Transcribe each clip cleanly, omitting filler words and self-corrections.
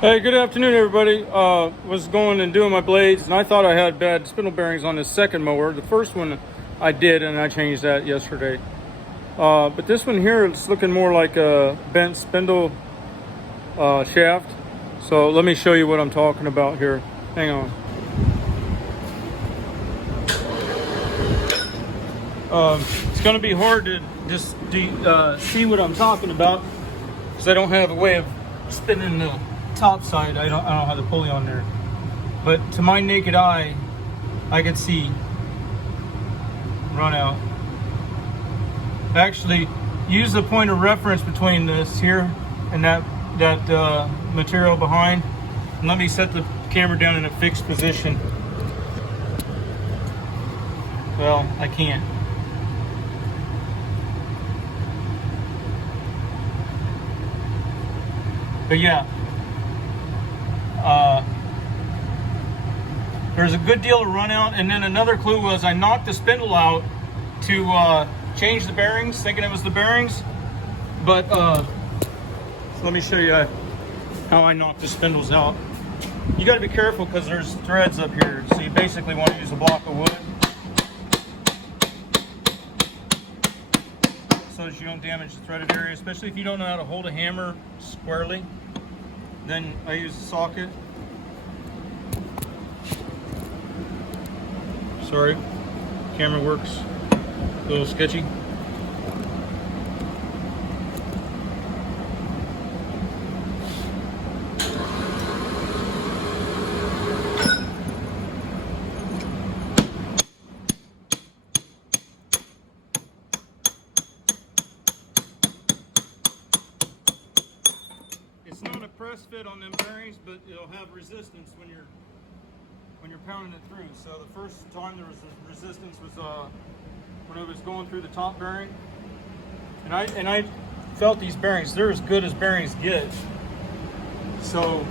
Hey, good afternoon, everybody. Was going and doing my blades, and I thought I had bad spindle bearings on this second mower. The first one I did, and I changed that yesterday. But this one here, it's looking more like a bent spindle shaft. So let me show you what I'm talking about here. Hang on. It's going to be hard to just see what I'm talking about because I don't have a way of spinning the top side. I don't have the pulley on there, but to my naked eye I could see run out. Actually, use the point of reference between this here and that material behind, and let me set the camera down in a fixed position. Well, I can't. But yeah, there's a good deal of run out. And then another clue was I knocked the spindle out to change the bearings, thinking it was the bearings. But so let me show you how I knocked the spindles out. You got to be careful because there's threads up here. So you basically want to use a block of wood so that you don't damage the threaded area, especially if you don't know how to hold a hammer squarely. Then I use a socket. Sorry, camera works a little sketchy. It's not a press fit on them bearings, but it'll have resistance when you're pounding it through. So the first time there was a resistance was when it was going through the top bearing, and I felt these bearings, they're as good as bearings get. So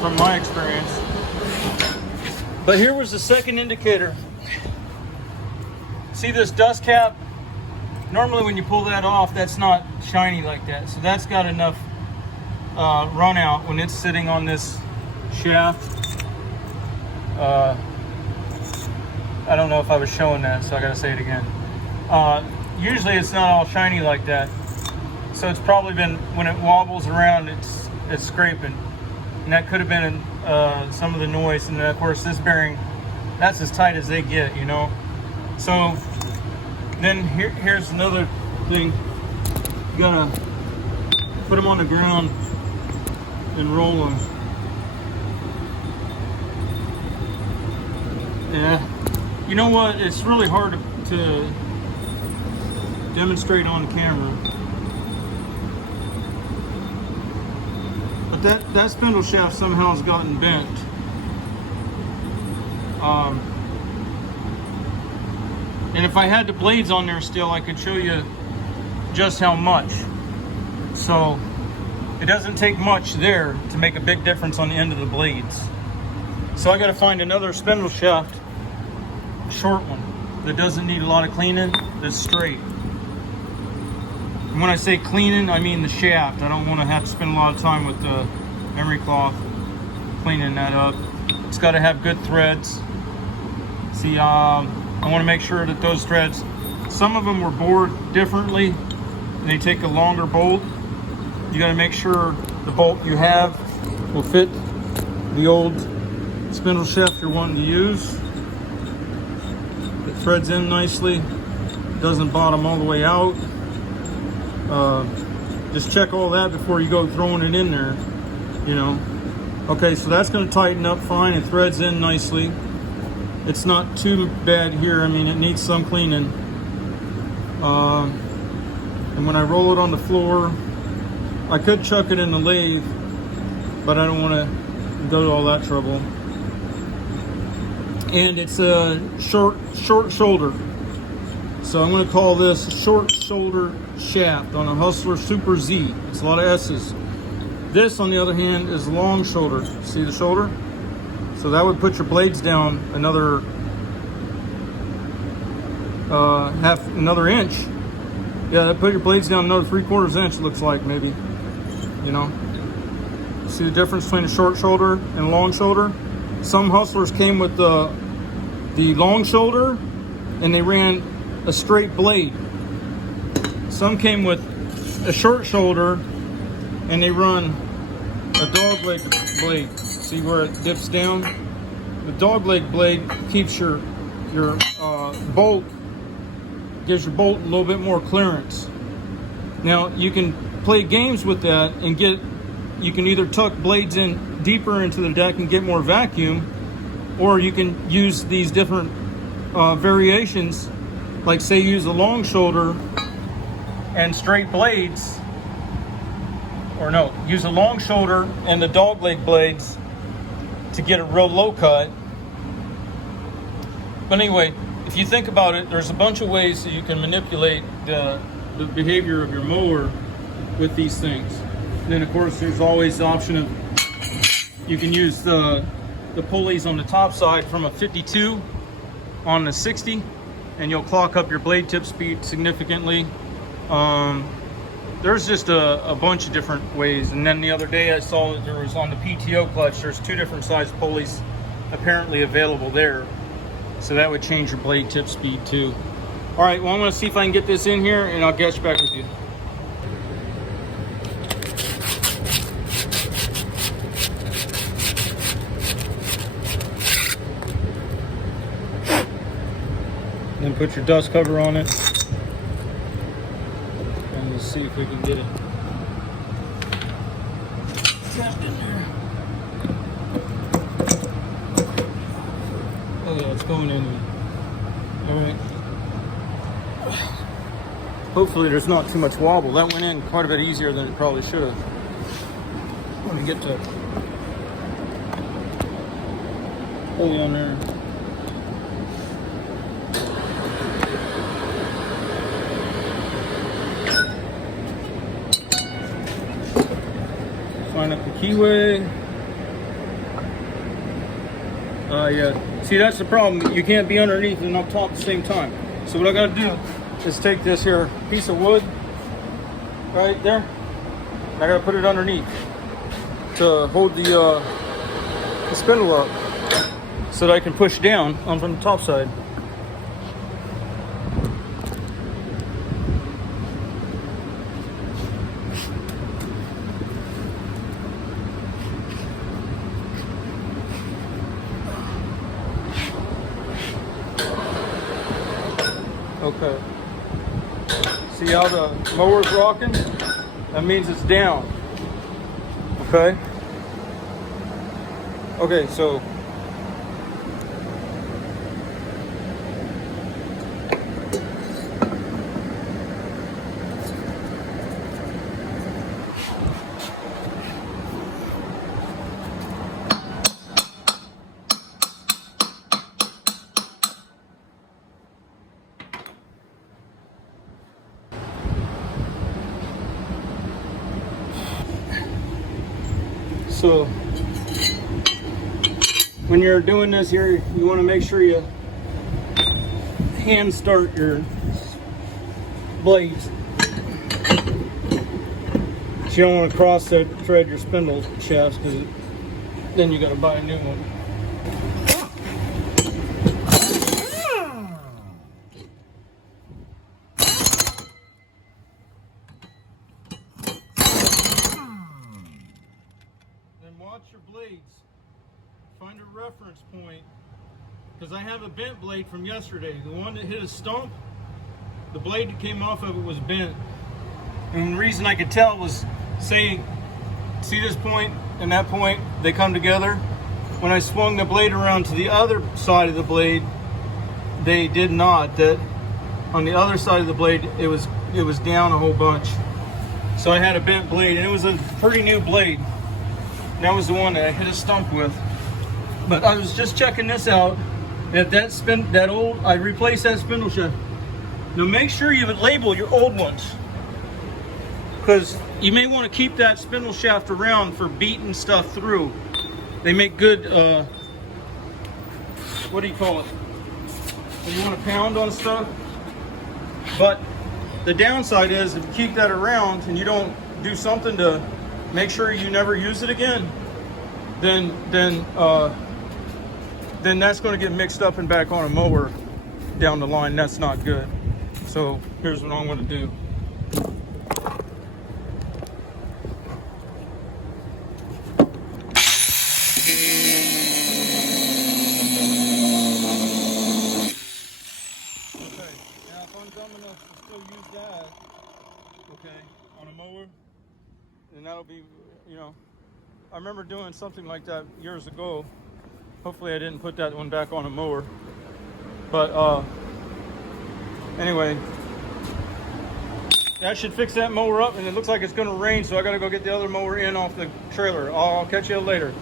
from my experience. But here was the second indicator. See this dust cap? Normally when you pull that off, that's not shiny like that. So that's got enough run out when it's sitting on this shaft. I don't know if I was showing that, so I gotta say it again. Usually it's not all shiny like that. So it's probably been, when it wobbles around, it's scraping. And that could have been some of the noise. And of course this bearing, that's as tight as they get, you know. So then here's another thing. You gotta put them on the ground and roll them. Yeah, you know what? It's really hard to demonstrate on camera. But that spindle shaft somehow has gotten bent. And if I had the blades on there still, I could show you just how much. So it doesn't take much there to make a big difference on the end of the blades. So I got to find another spindle shaft, a short one, that doesn't need a lot of cleaning, that's straight. And when I say cleaning, I mean the shaft. I don't want to have to spend a lot of time with the emery cloth cleaning that up. It's got to have good threads. See, I want to make sure that those threads, some of them were bored differently, and they take a longer bolt. You got to make sure the bolt you have will fit the old spindle shaft you're wanting to use. It threads in nicely, doesn't bottom all the way out. Just check all that before you go throwing it in there, you know. Okay, so that's going to tighten up fine. It threads in nicely. It's not too bad here. I mean, it needs some cleaning. And when I roll it on the floor, I could chuck it in the lathe, but I don't want to go to all that trouble. And it's a short shoulder. So I'm going to call this short shoulder shaft on a Hustler Super Z. It's a lot of S's. This, on the other hand, is long shoulder. See the shoulder? So that would put your blades down another another inch. Yeah, that put your blades down another 3/4 inch, looks like, maybe. You know, See the difference between a short shoulder and a long shoulder? Some hustlers came with the long shoulder and they ran a straight blade. Some came with a short shoulder and they run a dogleg blade. See where it dips down? The dogleg blade keeps your bolt, gives your bolt a little bit more clearance. Now you can play games with that and you can either tuck blades in deeper into the deck and get more vacuum, or you can use these different variations, like say use a long shoulder and straight blades, or no, use a long shoulder and the dogleg blades to get a real low cut. But anyway, if you think about it, there's a bunch of ways that you can manipulate the behavior of your mower with these things. And then of course there's always the option of you can use the pulleys on the top side from a 52 on the 60, and you'll clock up your blade tip speed significantly. There's just a bunch of different ways. And then the other day I saw that there was on the PTO clutch, there's 2 different size pulleys apparently available there. So that would change your blade tip speed too. All right, well I'm gonna see if I can get this in here and I'll get back with you. Then put your dust cover on it. And let's see if we can get it trapped in there. Oh yeah, it's going in there. All right. Hopefully there's not too much wobble. That went in quite a bit easier than it probably should have. Let me get the pulley on there. Line up the keyway. Yeah. See, that's the problem. You can't be underneath and up top at the same time. So what I gotta do is take this here piece of wood right there. I gotta put it underneath to hold the spindle up so that I can push down on from the top side. Okay. See how the mower's rocking? That means it's down. Okay? Okay, so when you're doing this here, you want to make sure you hand start your blades. So you don't want to cross thread your spindle shafts, because then you got to buy a new one. Watch your blades. Find a reference point, because I have a bent blade from yesterday. The one that hit a stump, the blade that came off of it was bent. And the reason I could tell was, see this point and that point, they come together. When I swung the blade around to the other side of the blade, they did not. That on the other side of the blade, it was down a whole bunch. So I had a bent blade, and it was a pretty new blade. That was the one that I hit a stump with. But I was just checking this out. I replaced that spindle shaft. Now make sure you label your old ones, because you may want to keep that spindle shaft around for beating stuff through. They make good, what do you call it? When you want to pound on stuff. But the downside is, if you keep that around and you don't do something to make sure you never use it again, then that's going to get mixed up and back on a mower down the line. That's not good. So here's what I'm going to do. Okay, now if I'm dumb enough to still use that, okay, on a mower, then that'll be, you know, I remember doing something like that years ago. Hopefully I didn't put that one back on a mower. But anyway, that should fix that mower up, and it looks like it's gonna rain, so I gotta go get the other mower in off the trailer. I'll catch you later.